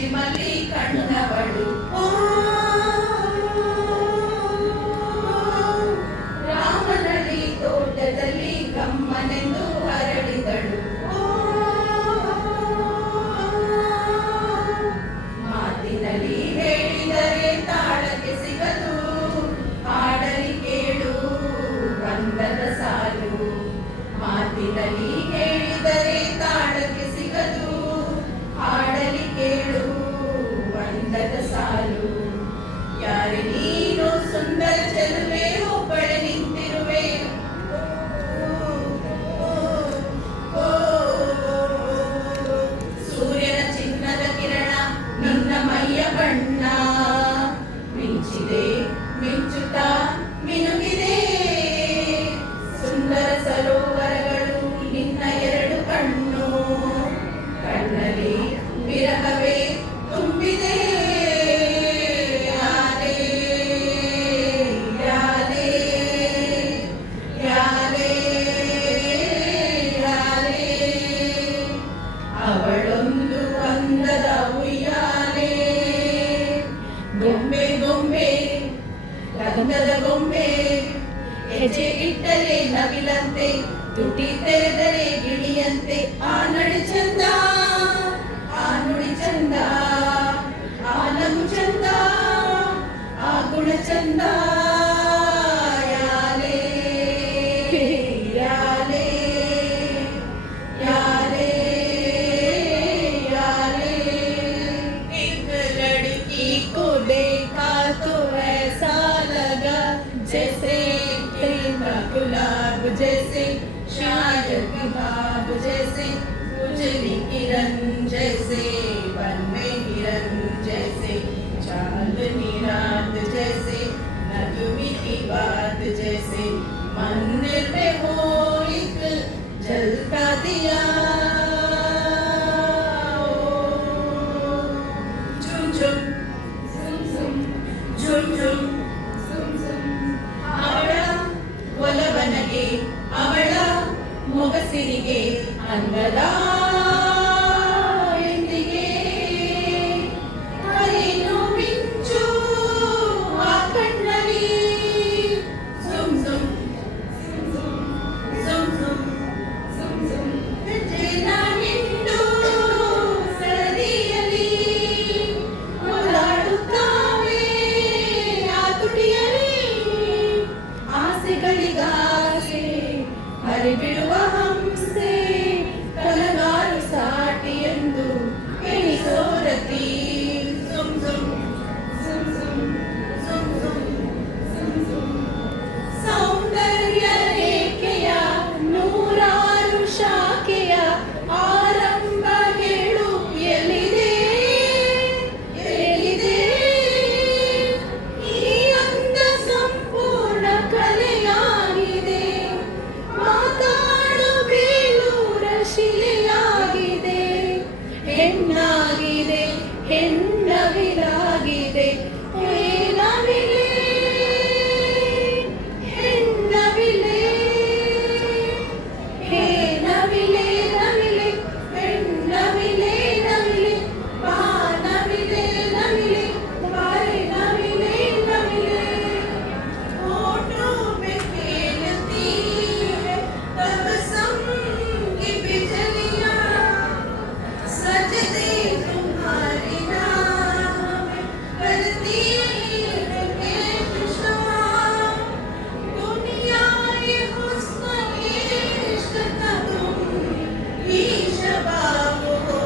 ಚಿಮಲಿ ಕಣ್ಣವಳು ರಾಮನಳ್ಳಿ ತೋಟದಲ್ಲಿ ಗಮ್ಮನೆಂದು ಹರಡಿದಳು. ಮಾತಿನಲ್ಲಿ ಹೇಳಿದರೆ ತಾಳಕ್ಕೆ ಸಿಗದು, ಹಾಡಲಿ ಕೇಳು ಬಂಧದ ಸಾಲು. ಮಾತಿನಲ್ಲಿ ಹೇಳಿದರೆ ತಾಳಕ್ಕೆ ಸಿಗದು, ಹಾಡಲಿ ಕೇಳು ಬಂಧದ ಸಾಲು. ಯಾರೇ ನೀನು ಸುಂದರ ಚೆಲುವೆ, ಒಬ್ಬಳೆ ನಿಂತಿರುವೆ. ಸೂರ್ಯನ ಚಿನ್ನದ ಕಿರಣ ನಿನ್ನ ಮೈಯ ಬಣ್ಣ ಮಿಂಚಿದೆ, ಮಿಂಚುತ್ತಾ ಮಿನುಗಿದೆ. ಸುಂದರ ಸರೋವರಗಳು ನಿನ್ನ ಎರಡು ಕಣ್ಣು, ಕಣ್ಣಲ್ಲಿ ವಿರಹವೇ ತುಂಬಿದೆ. ಯಾರೇ ಯಾರೇ ಯಾರೇ ಯಾರೇ ಅವಳೊಂದು ಅಂದದ ಉಯ್ಯಾಲೆ. ಗೊಂಬೆ ಗೊಂಬೆ ಗಂಧದ ಗೊಂಬೆ, ಹೆಜ್ಜೆ ಇಟ್ಟರೆ ನವಿಲಂತೆ, ತುಟಿ ತೆರೆದರೆ ಗಿಳಿಯಂತೆ. ಆ ನಡೆ ಚಂದ, ಆ ನುಡಿ ಚಂದ, ಆ ನಗು ಚಂದ, ಆ ಗುಣ ಚಂದ. ಯಾರೇ ಯಾರೇ ಯಾರೇ यारे एक लड़की को देखा तो ऐसा लगा जैसे प्रेम गुलाब जैसे, शायर गुलाब जैसे, उजली किरण जैसे, वन में हिरन जैसे, चांदनी रात जैसे, नगमी की बात जैसे, मंदिर में हो एक जलता दिया. झुम झुम झुम झुम झुम झुम झुम झुम. ಅವಳ ಒಲವನಗೆ, ಅವಳ ಮೊಗಸಿರಿಗೆ, ಅಂದದ ಎಂದಿಗೆ ಹರಿನು ಮಿಂಚು ಆ ಕಣ್ಣಲ್ಲಿ. ಝುಮ್ ಝುಮ್ ಝುಮ್ ಝುಮ್ ಝುಮ್ ಝುಮ್ ಝುಮ್. ಹೆಜ್ಜೆನ ಹಿಂಡು ಸರದಿಯಲ್ಲಿ ಓಲಾಡುತ್ತಾವೆ ಆ ತುಟಿಯಲ್ಲಿ. ಆಸೆಗಳಿಗಾಸೆ ಹರಿಬಿಡುವ ಹಂಸೆ, ಕಲಗಾರು ಸಾಟಿ ಎಂದು ಎಣಿಸೋರತಿ. ಝುಮ್ ಝುಮ್ ಝುಮ್ ಝುಮ್ ಝುಮ್ ಝುಮ್ ಝುಮ್ ಝುಮ್. ಸೌಂದರ್ಯ ರೇಖೆಯ ನೂರಾರು ಶಾಖೆಯ ಆರಂಭ ಹೇಳು ಎಲ್ಲಿದೆ, ಎಲ್ಲಿದೆ. ಈ ಅಂದ ಸಂಪೂರ್ಣ ಕಲೆಯಾಗಿದೆ, ಮಾತಾಡು ಬೇಲೂರ ಶಿಲೆಯಾಗಿದೆ. ಹೆಣ್ಣಾಗಿದೆ, ಹೆಣ್ಣವಿಲಾಗಿದೆ, ಏನವಿಲೆ ಹೆಣ್ಣವಿಲೆ, ಏನವಿಲೆ ನವಿಲೆ, ಹೆಣ್ಣವಿಲೆ ನವಿಲೆ, ಬಾ ನವಿಲೆ ನವಿಲೆ, ಬಾರೆ ನವಿಲೆ ನವಿಲೆ. होठों पे खेलती है तबसम की बिजलियां, सजदे तुम्हारे नाम करती है बेखुशा. दुनिया ये हुस्न ये इश्क का तुम ही शबाब हो,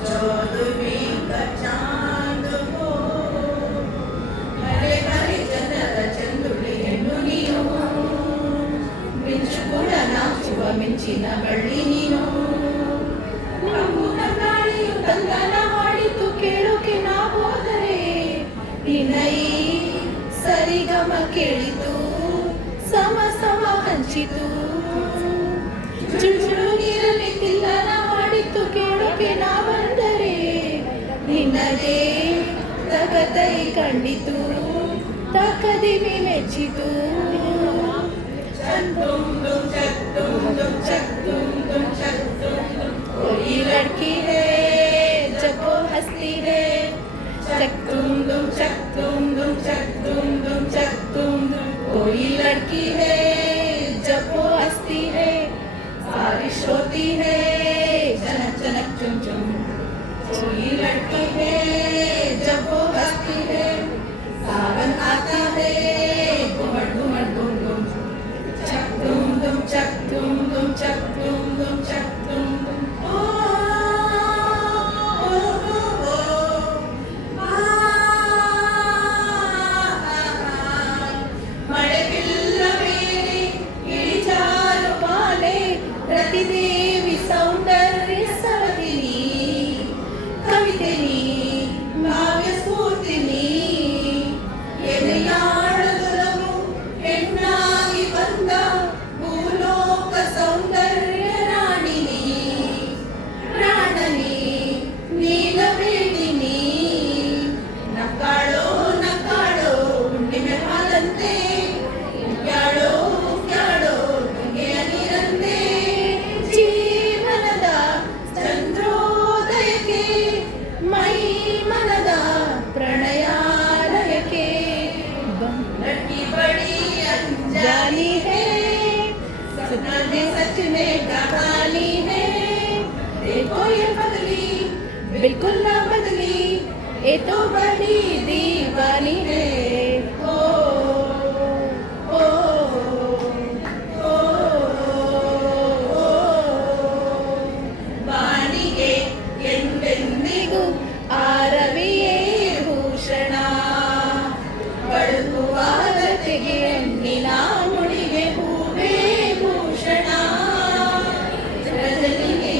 चौदहवीं का चांद हो. ಹರೆ ಹರೆ ಚಂದ್ರದ ಚಂದುಳ್ಳಿ ಹೆಣ್ಣು ನೀನು, ಮಿಂಚು ಕೂಡ ನಾಚುವ ಮಿಂಚಿನ ಬಳ್ಳಿ ನೀನು. ನಮ್ಮೂರ ಗಾಳಿಯು ತಂದನ ಹಾಡಿತು ಕೇಳೋಕೆ ನಾ ಹೋದರೆ, ನಿನ್ನ ಈ ಸರಿಗಮ ಕೇಳಿತು ಸಮ ಸಮ ಹಂಚಿತು. ಚುಳು ನೀರಲ್ಲಿ ತಿಲ್ಲನ ಹಾಡಿತು ಕೇಳೋಕೆ ನಾ ಬಂದರೆ, ನಿನ್ನದೇ ತಗತೈ ಕಂಡಿತು ತಕದಿಮಿ ಮೆಚ್ಚಿತು. कोई लड़की है बारिश होती है चनक चनक चुम चुम, कोई लड़की है जब वो हंसती है, सावन आता है घुमट घुमट घुम घुम, चक दुम दुम चक दुम दुम चक दुम दुम चक दुम दुम। ओ, ओ, ओ, ओ, आ, ಮಳೆಬಿಲ್ಲ ಮೇಲೆ ಇಳಿಜಾರು ಬಾಲೆ ರತಿದೇವಿ ಸೌಂದರ್ಯ ಸವತಿನಿ, ಕವಿತೆನಿ ಕಾವ್ಯ ಸ್ಫೂರ್ತಿನಿ, ಎದೆಯಾಳದೊಲವು ಹೆಣ್ಣಾಗಿ ಬಂದ ಭೂಲೋಕ ಸೌಂದರ್ಯ ರಾಣಿನಿ, ಪ್ರಾಣನಿ ನೀಲವೇಣಿನಿ, ನಕ್ಕಾಳೋ ನಕ್ಕಾಳೋ ಹುಣ್ಣಿಮೆ ಹಾಲಂತೆ, ಉಗ್ಯಾಳೋ ಉಗ್ಯಾಳೋ ಗಂಗೆಯ ನೀರಂತೆ, ಜೀವನದ ಚಂದ್ರೋದಯಕ್ಕೆ ಮೈ ಮನದ ಪ್ರಣಯಾಲಯಕ್ಕೆ लड़की बड़ी अनजानी है, सपना में सच में कहानी है, देखो ये बदली बिल्कुल ना बदली, ये तो बड़ी दीवानी है। ओ ओ ओ ओ ಬಾಣಿಗೆ ಎಂದೆಂದಿಗೂ ಆರವಿಯೇ ಭೂಷಣ, ಬಳುಕುವಾಲತೆಗೆ ಹೆಣ್ಣಿನ ಮುಡಿಗೆ ಹೂವೇ ಭೂಷಣ, ರಜನಿಗೆ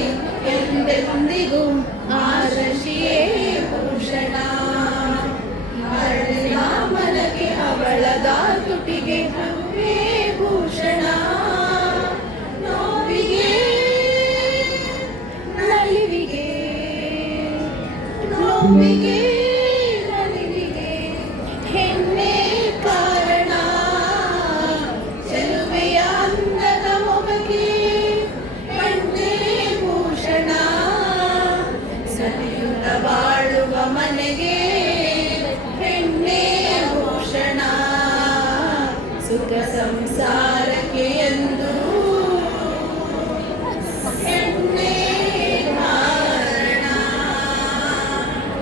ಎಂದೆಂದಿಗೂ ಆರಶಿಯೇ ಭೂಷಣ, ಅರಳಿನ ಮನಕ್ಕೆ ಹವಳದ ತುಟಿಗೆ ಹೂವೇ ಭೂಷಣ, ನೋವಿಗೆ ನಲಿವಿಗೆ ನೋವಿಗೆ